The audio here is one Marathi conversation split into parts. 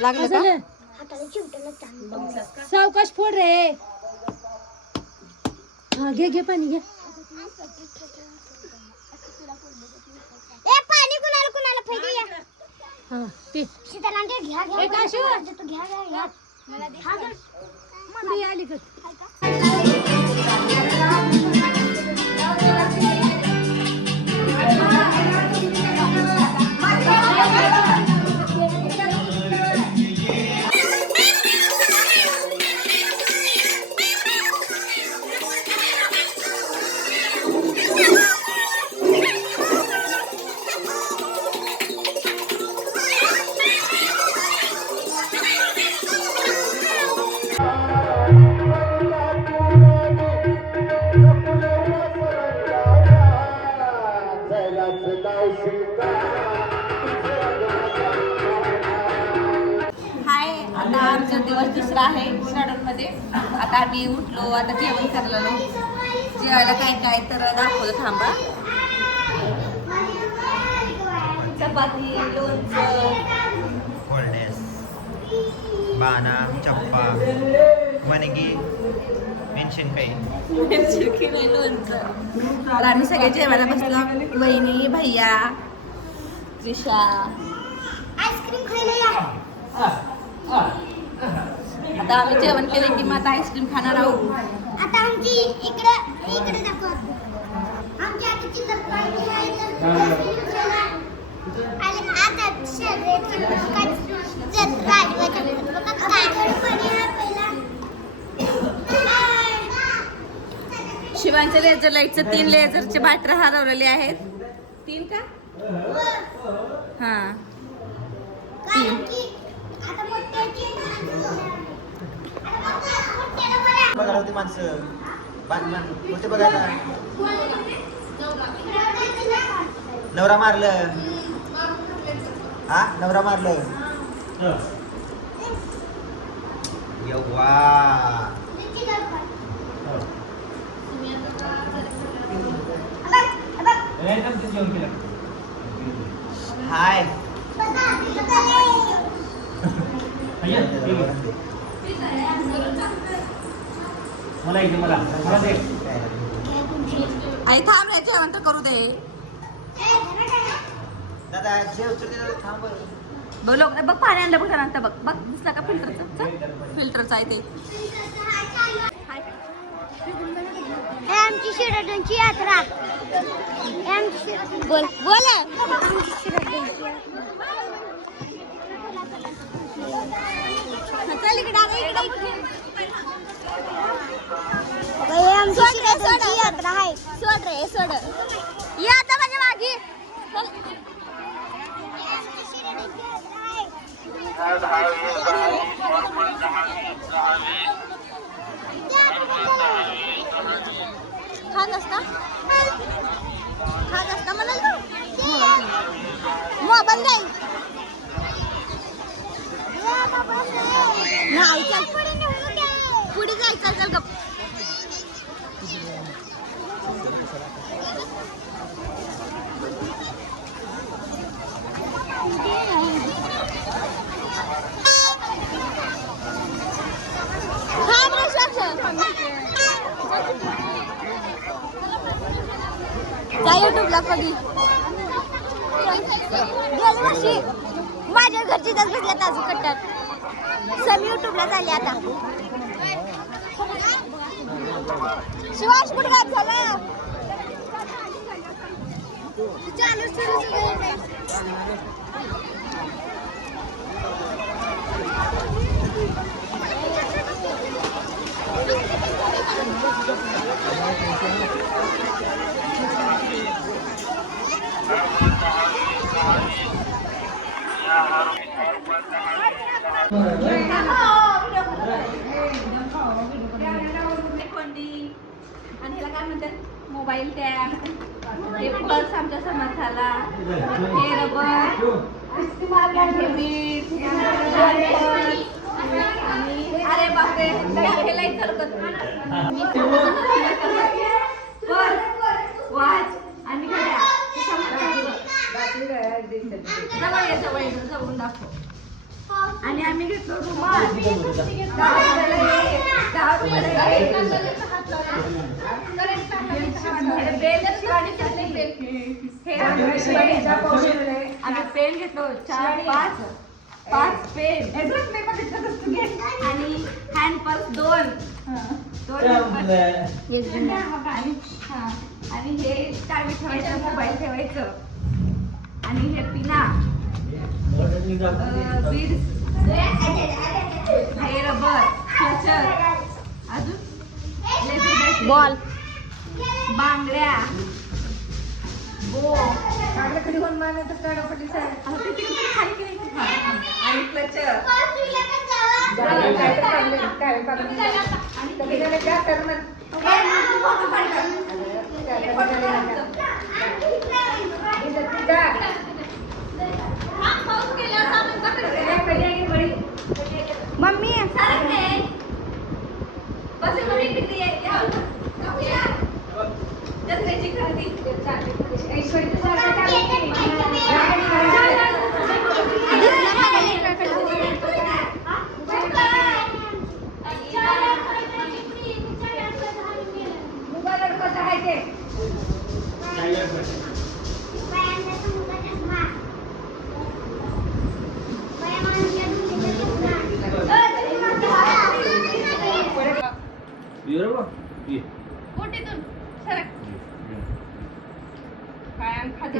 लागलं का? सावकाश फोड रे. हा घे घे पाणी घे. पाणी कुणाला कुणाला पाहिजे या. हा ते शीतला घ्या घ्या. एक आशू तू घ्या घ्या. मला दे. पुढे आली का? हाय, आता आमचा दिवस दुसरा आहे मध्ये. आता आम्ही उठलो, आता जेवण करलेलो. जेवायला काय काय तर दाखवलं थांबा. चपाती, लोणचं, कोल्डेस, बाना, चप्पा, मनगी, मेणशिनकाई, लोणचं. तर आम्ही सगळे जेवायला बसलो. वहिनी, भैया, त्रिशा. आईस्क्रीम खायला या. आता आम्ही जेवण केलं की मग आता आईस्क्रीम खाणार आहोत. आता आमची इकडे दाखव. आमची आता चिकन पार्टी आहे तर आणि आता शर्यतीची जत्रा आहे. बघा काय पाणी आहे पहिला. शिवांच्या लेझर लाईटचं 3 लेझरचे बॅटरी हरवलेले आहेत. 3 का? हा 3. बघायला होती माणसं होते बघायला. नवरा मारलं. हा नवरा मारलं. यव्वा हाय. आई थांब रे, जेवण तर करू दे. दादा जेव थांब. बघ बघ पाणी आणलं बघ त्यानंतर. बघ बघ दिसला का फिल्टरचं? फिल्टरचं आहे ते. हे आमची शिरडोनची यात्रा. बोल बोल. चल इकडे आमची शिरडोनची यात्रा आहे. सोड रे सोड. ये आता माझ्या मागे. खात असता म्हणाल तू. मोबाईल नाही. नाही चल पुढे जायचं. चल गप. युट्यूबला कधी वर्षी माझ्या घरची दस भेटल्या ताजू कट्ट्यात. सम युट्यूबला झाली आता. शिवाश कुठे गायब झाला? चालू मोबाईल त्या पर्स आमच्या समर्थाला. हे रबर, हे मीठ, अरे बापरे खेळायचं पर्स, वॉच आणि घड्याळ. जवळ ये, जवळ ये, जवळून दाखव. आणि आम्ही घेतलो रुमाल 10 रुपयाला एक, 10 रुपयाला एक. आम्ही पेन घेतलो 5 पेन आणि हँड पर्स 2 आणि हे चावी ठेवायचं, मोबाईल ठेवायचं आणि हे पिना बीड्स, हे रबर, क्लचर, अजून बॉल, बांगड्या, बो खाली आणि क्लचर मम्मी दसऱ्याची खरेदी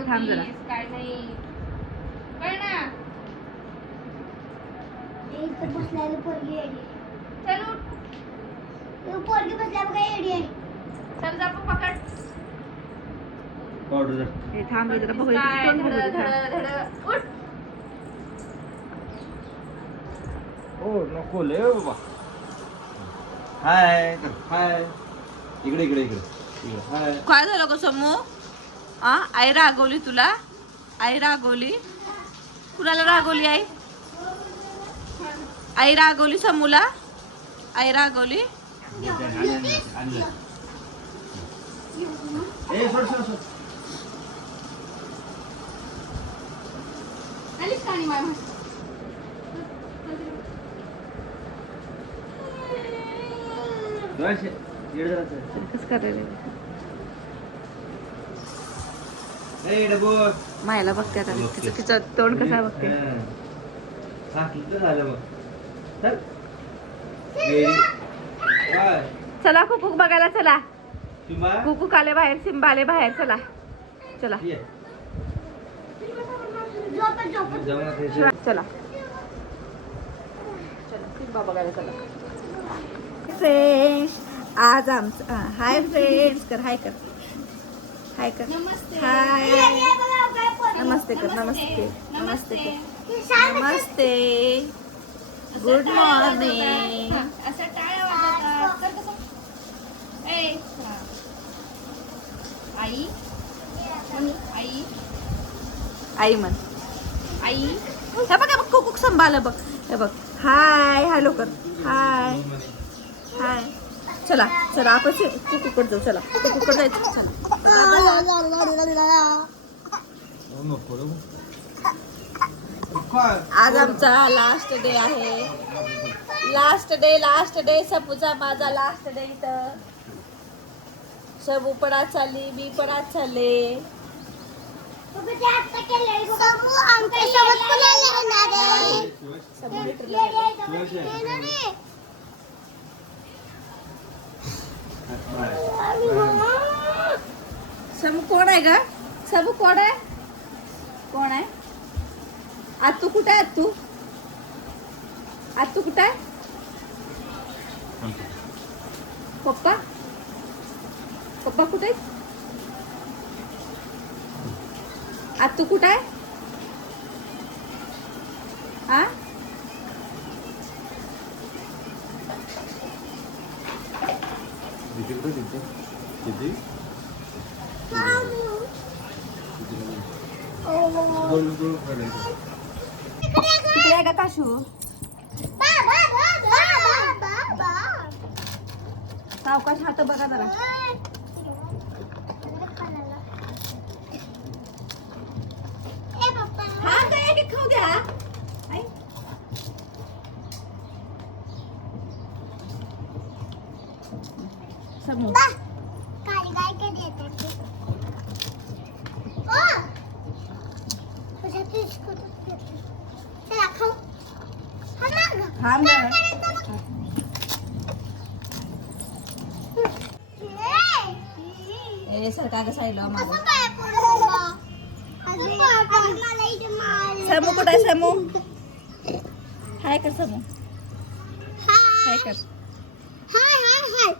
थांब जरा. काय नाही काय ना इथं बसलेली पोरगी येडी. चल उठ. पोरगी बसल्या बघा येडी आहे. चल जा पकड. हे थांब जरा बघू. उठ. ओ नको लय बाबा. हाय हाय. इकडे इकडे इकडे इकडे. हाय. काय झालं ग समू? आई रागवली तुला? आई रागवली? कुणाला रागवली आई? आई रागवली समूला? आई रागवली? ए सोड सोड सोड. आलीस का आणि मामा? दोनशे. इकडे जरा. कसं करायला? ए डबो. मायला बघते आता. तिचं तोंड कसं बघते. हा किती झालं मग. चल. काय? चला कुकूक बघायला चला. सिम्बा. कुकूक आले बाहेर, सिम्बा आले बाहेर. चला चला ये. झोपत जाऊ ना ते. चला चला सिम्बा बघायला चला. फ्रेंड्स आज आमचं हाय फ्रेंड्स कर. हाय कर. हाय कर. हाय. नमस्ते कर. नमस्ते. नमस्ते कर. नमस्ते. Good morning. असं टाळ्या वाजवतात. ए आई आई आई म्हण. आई हे बघ कुकूक संभाळलं बघ. हे बघ. हाय हॅलो कर. हाय हाय. चला चला आपण कुकूकडे जाऊ. चला कुकूकडे जायचं. चला आज आमचा लास्ट डे आहे. लास्ट डे सपूचा माझा लास्ट डे. इथं सबू पण आज चालली, मी पण आज चालले. सबू कोण आहे ग? सबू कोण आहे? कोण आहे? आतू कुठे आहे? आतू आतू कुठे आहे? पप्पा पप्पा कुठे आहेत? आतू कुठे आहे? हा इकडे आहे का काशू? सावकाश हात बघा जरा. ए पप्पा समू काली गाय कधी येतात ते? ओ! तुझ्या बिस्कुटच घेतलं. चला खाऊ. हा ना गं. थांब काय ना. करायचं मग? ए सरका का साईडला कसं मागं. पाय पडू बा? अजून मला इथे मारलं. समू कुठे आहे समू? हाय कर समू. हाय कर. हाय हाय हाय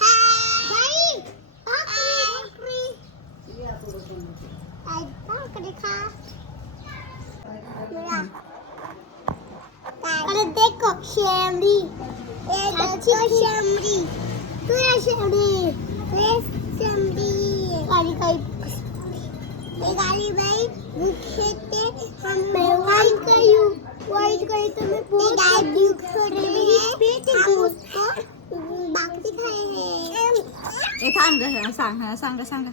हाय बाई हाय भाकरी खा अरे देखो शेमरी अच्छी शेमरी तू है शेमरी काली काली काली भाई खेते हम वाइट करी तो मैं बहुत गाय भूख छोड़े हम उसको बाकी खाए हैं ए थांब ग सांग सांग.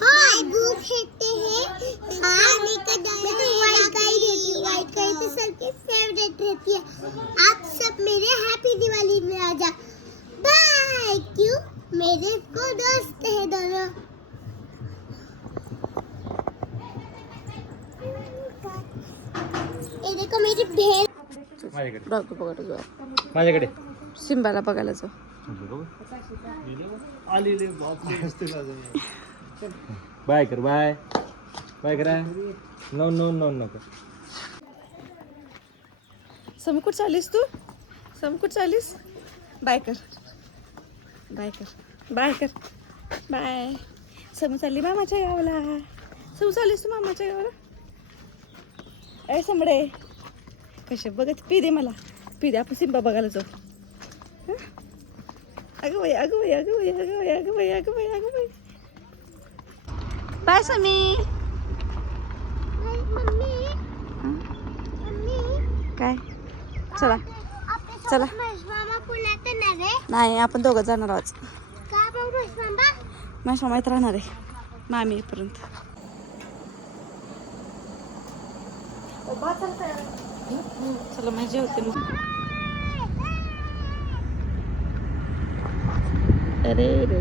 हाँ भूख खेते हैं खाने का वाइट गाय तो सबकी फेवरेट रहती है. आप सब मेरे हैप्पी दिवाली में आ जा बाय. क्यों मेरे को दोस्त है दोनों. ये देखो मेरी बहन माझ्याकडे माझ्याकडे सिंबाला बघायला जाऊ. बाय कर बाय बाय करा. नो नो नो नको. समू कुठं चालीस तू? समू कुठं चालीस? बाय कर बाय कर बाय कर बाय. समू चालली मामाच्या गावाला. समू चालीस तू मामाच्या गावाला? ए समडे कसे बघत पी दे मला पी दे. आपण सिंबा बघायला जाऊ. हं? अगं बाई अगं बाई अगं बाई अगं बाई अगं बाई अगं बाई अगं बाई. बाय समी. मम्मी काय चला चला. मामा पुण्यात येणार आहे नाही आपण दोघं जाणार आहोत. का बघ मामा माझ्या मामात राहणार आहे मामी येईपर्यंत. चला माझी होते मग. अरे रे